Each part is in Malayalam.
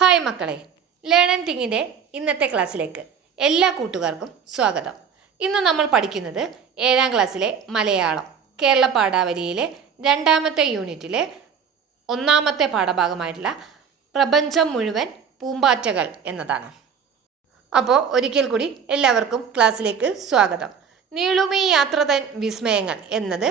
ഹായ് മക്കളെ. ലേൺ ആൻഡ് തിങ്ങിന്റെ ഇന്നത്തെ ക്ലാസ്സിലേക്ക് എല്ലാ കൂട്ടുകാർക്കും സ്വാഗതം. ഇന്ന് നമ്മൾ പഠിക്കുന്നത് ഏഴാം ക്ലാസ്സിലെ മലയാളം കേരള പാഠാവലിയിലെ രണ്ടാമത്തെ യൂണിറ്റിലെ ഒന്നാമത്തെ പാഠഭാഗമായിട്ടുള്ള പ്രപഞ്ചം മുഴുവൻ പൂമ്പാറ്റകൾ എന്നതാണ്. അപ്പോൾ ഒരിക്കൽ കൂടി എല്ലാവർക്കും ക്ലാസ്സിലേക്ക് സ്വാഗതം. നീളുമീ യാത്ര തൻ വിസ്മയങ്ങൾ എന്നത്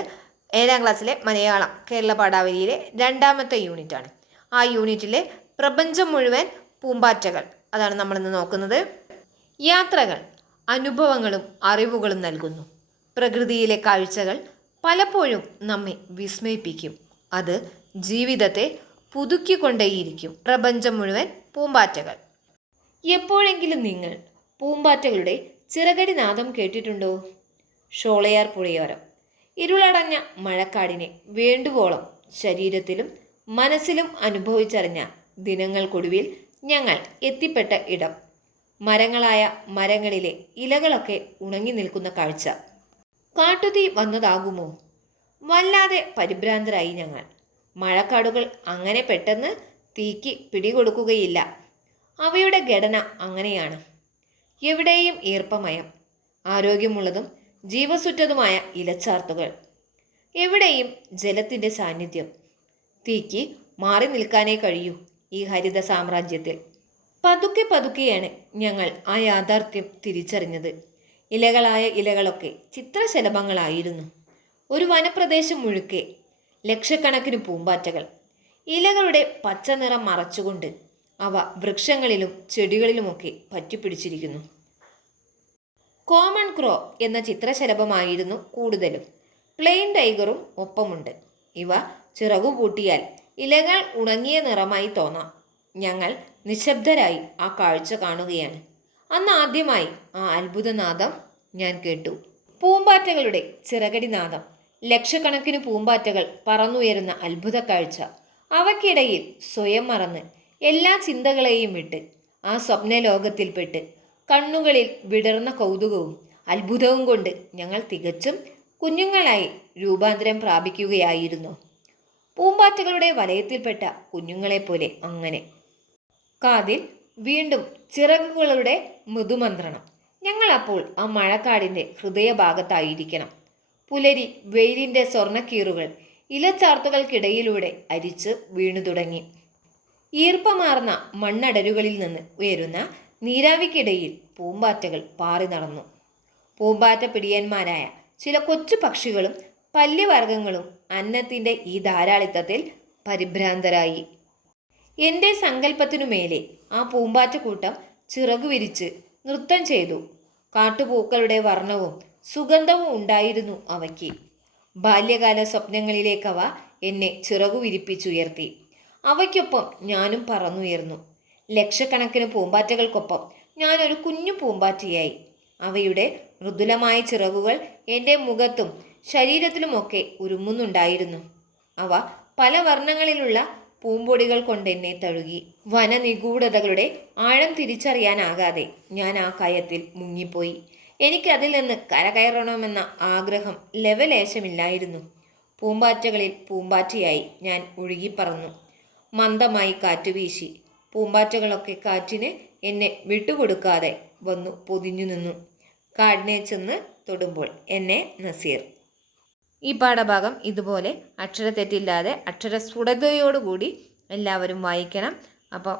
ഏഴാം ക്ലാസ്സിലെ മലയാളം കേരള പാഠാവലിയിലെ രണ്ടാമത്തെ യൂണിറ്റാണ്. ആ യൂണിറ്റിലെ പ്രപഞ്ചം മുഴുവൻ പൂമ്പാറ്റകൾ. അതാണ് നമ്മൾ ഇന്ന് നോക്കുന്നത്. യാത്രകൾ അനുഭവങ്ങളും അറിവുകളും നൽകുന്നു. പ്രകൃതിയിലെ കാഴ്ചകൾ പലപ്പോഴും നമ്മെ വിസ്മയിപ്പിക്കും. അത് ജീവിതത്തെ പുതുക്കിക്കൊണ്ടേയിരിക്കും. പ്രപഞ്ചം മുഴുവൻ പൂമ്പാറ്റകൾ. എപ്പോഴെങ്കിലും നിങ്ങൾ പൂമ്പാറ്റകളുടെ ചിറകടി നാദം കേട്ടിട്ടുണ്ടോ? ഷോളയാർ പുഴയോരം. ഇരുളടഞ്ഞ മഴക്കാടിനെ വേണ്ടുവോളം ശരീരത്തിലും മനസ്സിലും അനുഭവിച്ചറിഞ്ഞ ദിനങ്ങൾക്കൊടുവിൽ ഞങ്ങൾ എത്തിപ്പെട്ട ഇടം. മരങ്ങളായ മരങ്ങളിലെ ഇലകളൊക്കെ ഉണങ്ങി നിൽക്കുന്ന കാഴ്ച. കാട്ടുതീ വന്നതാകുമോ? വല്ലാതെ പരിഭ്രാന്തരായി ഞങ്ങൾ. മഴക്കാടുകൾ അങ്ങനെ പെട്ടെന്ന് തീക്ക് പിടികൊടുക്കുകയില്ല. അവയുടെ ഘടന അങ്ങനെയാണ്. എവിടെയും ഈർപ്പമയം ആരോഗ്യമുള്ളതും ജീവസുറ്റതുമായ ഇലച്ചാർത്തുകൾ. എവിടെയും ജലത്തിന്റെ സാന്നിധ്യം. തീക്ക് മാറി നിൽക്കാനേ കഴിയൂ. ഈ ഹരിത സാമ്രാജ്യത്തിൽ. പതുക്കെ പതുക്കെയാണ് ഞങ്ങൾ ആ യാഥാർത്ഥ്യം തിരിച്ചറിഞ്ഞത്. ഇലകളായ ഇലകളൊക്കെ ചിത്രശലഭങ്ങളായിരുന്നു. ഒരു വനപ്രദേശം മുഴുക്കെ ലക്ഷക്കണക്കിന് പൂമ്പാറ്റകൾ. ഇലകളുടെ പച്ച നിറം മറച്ചുകൊണ്ട് അവ വൃക്ഷങ്ങളിലും ചെടികളിലുമൊക്കെ പറ്റിപ്പിടിച്ചിരിക്കുന്നു. കോമൺ ക്രോ എന്ന ചിത്രശലഭമായിരുന്നു കൂടുതലും. പ്ലെയിൻ ടൈഗറും ഒപ്പമുണ്ട്. ഇവ ചിറകു പൂട്ടിയാൽ ഇലകൾ ഉണങ്ങിയ നിറമായി തോന്നാം. ഞങ്ങൾ നിശബ്ദരായി ആ കാഴ്ച കാണുകയാണ്. അന്ന് ആദ്യമായി ആ അത്ഭുതനാദം ഞാൻ കേട്ടു. പൂമ്പാറ്റകളുടെ ചിറകടി നാദം ലക്ഷക്കണക്കിന് പൂമ്പാറ്റകൾ പറന്നുയരുന്ന അത്ഭുത കാഴ്ച. അവയ്ക്കിടയിൽ സ്വയം മറന്ന് എല്ലാ ചിന്തകളെയും വിട്ട് ആ സ്വപ്ന ലോകത്തിൽപ്പെട്ട് കണ്ണുകളിൽ വിടർന്ന കൗതുകവും അത്ഭുതവും കൊണ്ട് ഞങ്ങൾ തികച്ചും കുഞ്ഞുങ്ങളായി രൂപാന്തരം പ്രാപിക്കുകയായിരുന്നു. പൂമ്പാറ്റകളുടെ വലയത്തിൽപ്പെട്ട കുഞ്ഞുങ്ങളെപ്പോലെ അങ്ങനെ. കാതിൽ വീണ്ടും ചിറകുകളുടെ മൃദുമന്ത്രണം. ഞങ്ങൾ അപ്പോൾ ആ മഴക്കാടിന്റെ ഹൃദയഭാഗത്തായിരിക്കണം. പുലരി വെയിലിന്റെ സ്വർണക്കീറുകൾ ഇലച്ചാർത്തുകൾക്കിടയിലൂടെ അരിച്ച് വീണു തുടങ്ങി. ഈർപ്പമാർന്ന മണ്ണടരുകളിൽ നിന്ന് ഉയരുന്ന നീരാവിക്കിടയിൽ പൂമ്പാറ്റകൾ പാറി നടന്നു. പൂമ്പാറ്റ പിടിയന്മാരായ ചില കൊച്ചു പക്ഷികളും പല്ലിവർഗങ്ങളും അന്നത്തിന്റെ ഈ ധാരാളിത്തത്തിൽ പരിഭ്രാന്തരായി. എന്റെ സങ്കല്പത്തിനു മേലെ ആ പൂമ്പാറ്റക്കൂട്ടം ചിറകു വിരിച്ച് നൃത്തം ചെയ്തു. കാട്ടുപൂക്കളുടെ വർണവും സുഗന്ധവും ഉണ്ടായിരുന്നു അവയ്ക്ക്. ബാല്യകാല സ്വപ്നങ്ങളിലേക്കവ എന്നെ ചിറകു വിരിപ്പിച്ചുയർത്തി അവയ്ക്കൊപ്പം ഞാനും പറന്നുയർന്നു. ലക്ഷക്കണക്കിന് പൂമ്പാറ്റകൾക്കൊപ്പം ഞാനൊരു കുഞ്ഞു പൂമ്പാറ്റയായി. അവയുടെ മൃദുലമായ ചിറകുകൾ എന്റെ മുഖത്തും ശരീരത്തിലുമൊക്കെ ഉരുമുന്നുണ്ടായിരുന്നു അവ പല വർണങ്ങളിലുള്ള പൂമ്പൊടികൾ കൊണ്ട് എന്നെ തഴുകി വനനിഗൂഢതകളുടെ ആഴം തിരിച്ചറിയാനാകാതെ ഞാൻ ആ കയത്തിൽ മുങ്ങിപ്പോയി. എനിക്ക് അതിൽ നിന്ന് കരകയറണമെന്ന ആഗ്രഹം ലെവലേശമില്ലായിരുന്നു. പൂമ്പാറ്റകളിൽ പൂമ്പാറ്റയായി ഞാൻ ഒഴുകിപ്പറന്നു. മന്ദമായി കാറ്റുവീശി പൂമ്പാറ്റകളൊക്കെ കാറ്റിന് എന്നെ വിട്ടുകൊടുക്കാതെ വന്നു പൊതിഞ്ഞു നിന്നു കാടിനെ ചെന്ന് തൊടുമ്പോൾ എന്നെ നസീർ. ഈ പാഠഭാഗം ഇതുപോലെ അക്ഷരത്തെറ്റില്ലാതെ അക്ഷരസ്ഫുടതയോടുകൂടി എല്ലാവരും വായിക്കണം. അപ്പോൾ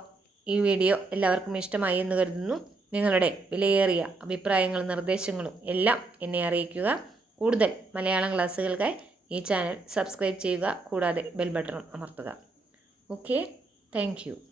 ഈ വീഡിയോ എല്ലാവർക്കും ഇഷ്ടമായി എന്ന് കരുതുന്നു. നിങ്ങളുടെ വിലയേറിയ അഭിപ്രായങ്ങളും നിർദ്ദേശങ്ങളും എല്ലാം എന്നെ അറിയിക്കുക. കൂടുതൽ മലയാളം ക്ലാസ്സുകൾക്കായി ഈ ചാനൽ സബ്സ്ക്രൈബ് ചെയ്യുക. കൂടാതെ ബെൽ ബട്ടണും അമർത്തുക. ഓക്കെ. താങ്ക്